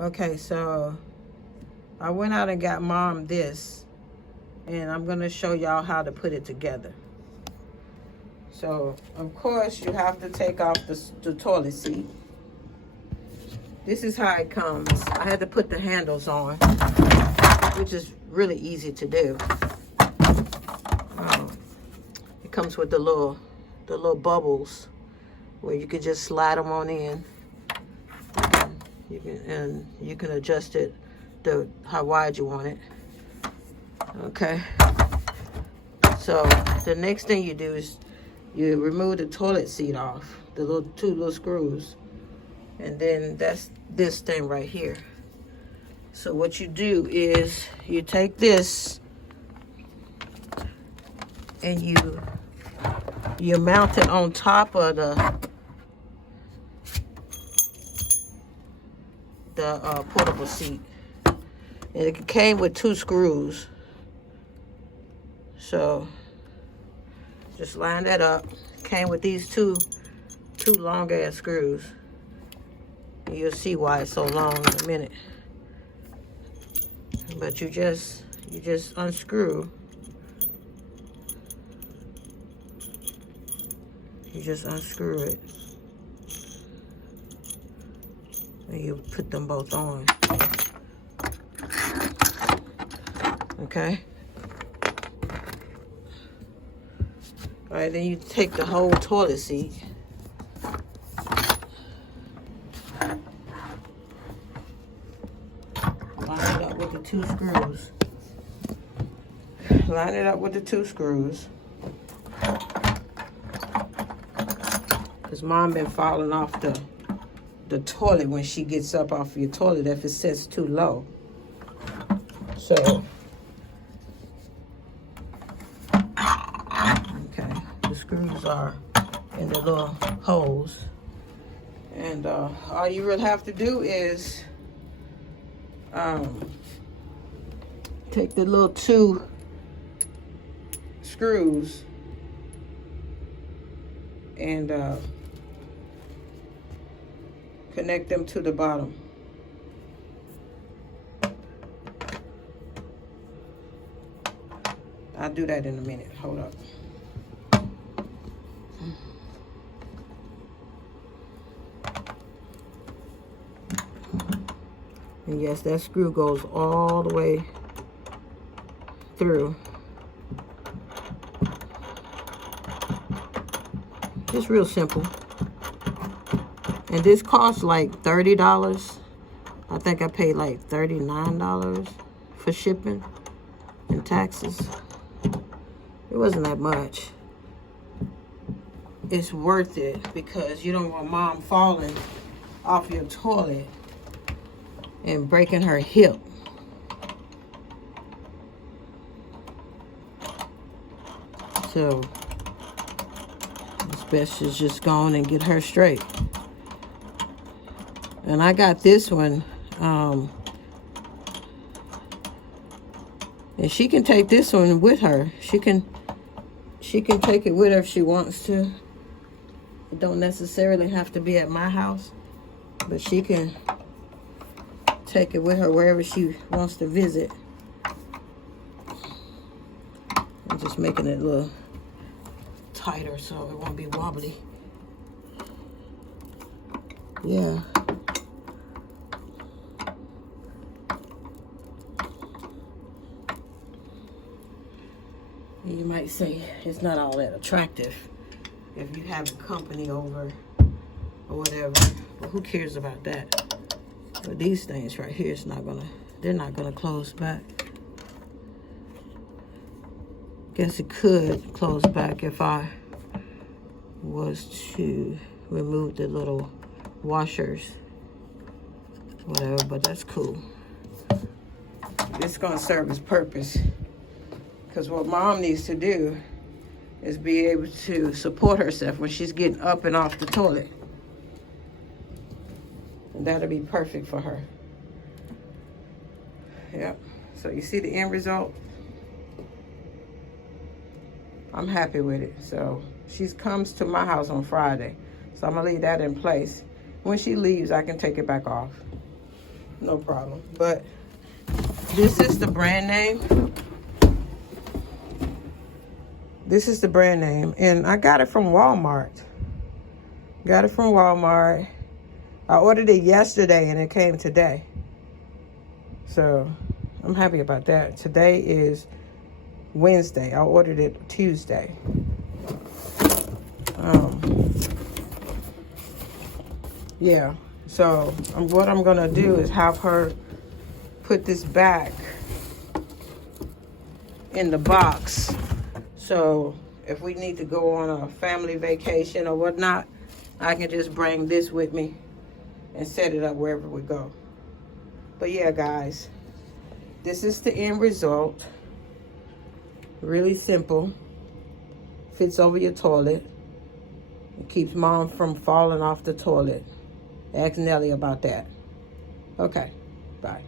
Okay, so I went out and got Mom this, and I'm gonna show y'all how to put it together. So, of course, you have to take off the toilet seat. This is how it comes. I had to put the handles on, which is really easy to do. It comes with the little bubbles where you can just slide them on in. You can adjust it to how wide you want it. Okay. So the next thing you do is you remove the toilet seat off, the two little screws, and then that's this thing right here. So what you do is you take this and you mount it on top of the portable seat, and it came with 2 screws. So just line that up. Came with these two long ass screws. And you'll see why it's so long in a minute. But you just unscrew. You just unscrew it. And you put them both on. Okay? All right, then you take the whole toilet seat. Line it up with the 2 screws. Line it up with the 2 screws. Because Mom been falling off the toilet when she gets up off your toilet if it sits too low. So, okay, the screws are in the little holes. And all you really have to do is take the little 2 screws and connect them to the bottom. I'll do that in a minute. Hold up. And yes, that screw goes all the way through. It's real simple. And this costs like $30. I think I paid like $39 for shipping and taxes. It wasn't that much. It's worth it because you don't want Mom falling off your toilet and breaking her hip. So it's best to just go on and get her straight. And I got this one, and she can take this one with her. She can take it with her if she wants to. It don't necessarily have to be at my house, but she can take it with her wherever she wants to visit. I'm just making it a little tighter so it won't be wobbly. Yeah. You might say it's not all that attractive if you have a company over or whatever, but who cares about that? But these things right here, they're not gonna close back. Guess it could close back if I was to remove the little washers, whatever, but that's cool. It's gonna serve its purpose. Because what Mom needs to do is be able to support herself when she's getting up and off the toilet. And that'll be perfect for her. Yep. So you see the end result? I'm happy with it. So she comes to my house on Friday. So I'm going to leave that in place. When she leaves, I can take it back off. no problem. But this is the brand name. This is the brand name. And I got it from Walmart. Got it from Walmart. I ordered it yesterday and it came today. So I'm happy about that. Today is Wednesday. I ordered it Tuesday. Yeah. So what I'm going to do is have her put this back in the box. So if we need to go on a family vacation or whatnot, I can just bring this with me and set it up wherever we go. But yeah, guys, this is the end result. Really simple. Fits over your toilet. It keeps mom from falling off the toilet. Ask Nelly about that. Okay, bye.